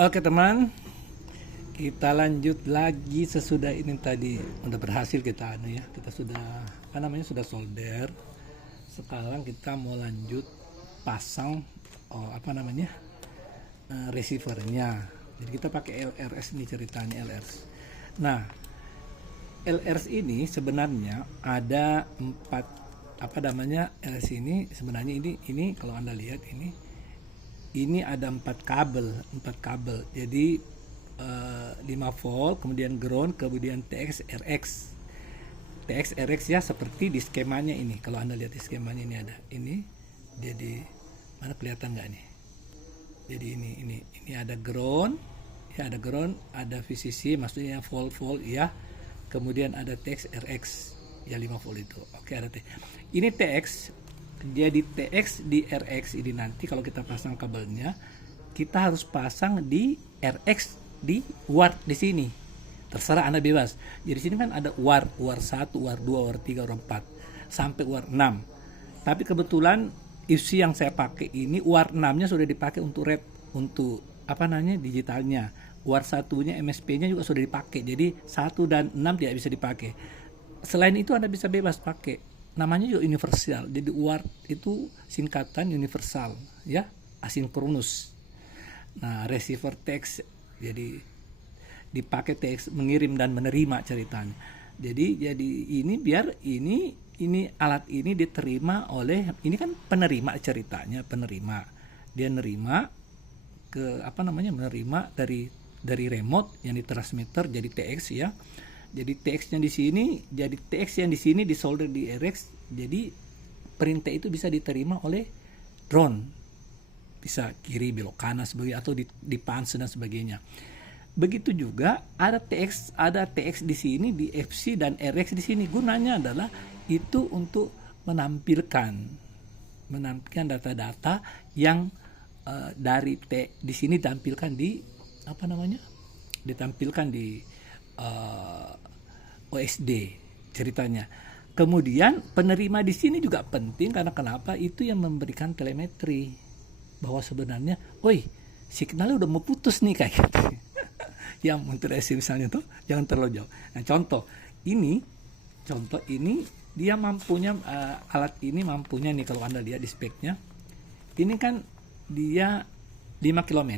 Oke teman, kita lanjut lagi sesudah ini tadi udah berhasil kita kita sudah sudah solder. Sekarang kita mau lanjut pasang receivernya. Jadi kita pakai LRS ini ceritanya LRS. Nah, LRS ini sebenarnya ada empat LRS ini sebenarnya ini kalau Anda lihat ini ada 4 kabel. Jadi 5 volt, kemudian ground, kemudian TX RX ya, seperti di skemanya ini. Kalau Anda lihat di skemanya ini ada ini. Jadi mana kelihatan nggak nih? Jadi ini ada ground, ya ada ground, ada VCC maksudnya volt ya. Kemudian ada TX RX ya 5 volt itu. Oke, ada ini TX. Jadi TX di RX ini nanti kalau kita pasang kabelnya, kita harus pasang di RX di ward di sini. Terserah Anda bebas. Jadi sini kan ada ward 1, ward 2, ward 3, ward 4 sampai ward 6. Tapi kebetulan isi yang saya pakai ini ward 6-nya sudah dipakai untuk red, untuk digitalnya. Ward 1-nya MSP-nya juga sudah dipakai. Jadi 1 dan 6 tidak bisa dipakai. Selain itu Anda bisa bebas pakai. Namanya juga universal. Jadi ward itu singkatan universal ya, asinkronus. Nah, receiver text jadi dipakai teks mengirim dan menerima ceritanya. Jadi ini biar ini alat ini diterima oleh, ini kan penerima ceritanya, penerima. Dia nerima ke menerima dari remote yang di transmitter jadi TX ya. Jadi TX-nya di sini, jadi TX yang di sini disolder di RX. Jadi perintah itu bisa diterima oleh drone. Bisa kiri, belok kanan sebagainya, atau di punch dan sebagainya. Begitu juga ada TX di sini, di FC dan RX di sini. Gunanya adalah itu untuk menampilkan data-data yang di sini ditampilkan di ditampilkan di OSD ceritanya. Kemudian penerima di sini juga penting karena kenapa? Itu yang memberikan telemetri bahwa sebenarnya, signalnya udah mau putus nih kayak gitu. Yang untuk misalnya tuh jangan terlalu jauh. Nah, contoh ini dia mampunya alat ini mampunya nih, kalau Anda lihat di speknya. Ini kan dia 5 km.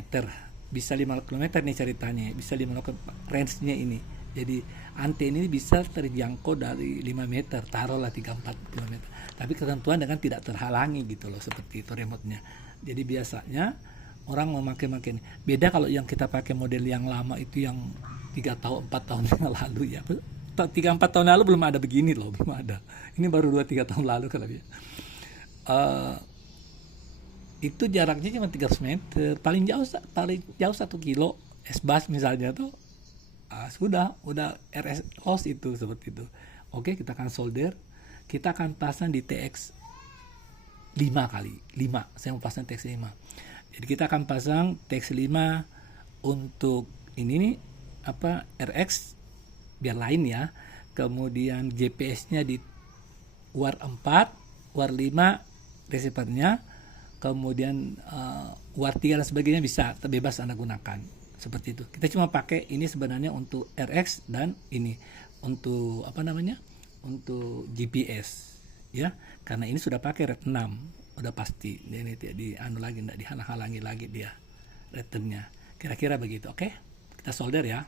Bisa 5 km nih ceritanya, bisa 5 km range-nya ini. Jadi antena ini bisa terjangkau dari 5 meter, taruhlah 3-4 km. Tapi ketentuan dengan tidak terhalangi gitu loh, seperti itu remote-nya. Jadi biasanya orang memakai beda kalau yang kita pakai model yang lama itu yang 3 tahun 4 tahun yang lalu ya. 3-4 tahun lalu belum ada begini loh, belum ada. Ini baru 2-3 tahun lalu kalau ya. Itu jaraknya cuma 300 meter, paling jauh 1 kilo S-Bus misalnya tuh sudah RS host itu seperti itu. Oke, kita akan solder, kita akan pasang di TX 5 kali 5. Saya mau pasang TX 5. Jadi kita akan pasang TX 5 untuk ini nih RX biar lain ya. Kemudian GPS-nya di ward 4, ward 5 receiver-nya. Kemudian ward 3 dan sebagainya bisa bebas Anda gunakan. Seperti itu. Kita cuma pakai ini sebenarnya untuk RX dan ini untuk untuk GPS ya. Karena ini sudah pakai red 6, udah pasti. Ini tidak tidak dihalang-halangi lagi dia returnnya. Kira-kira begitu. Oke? Kita solder ya.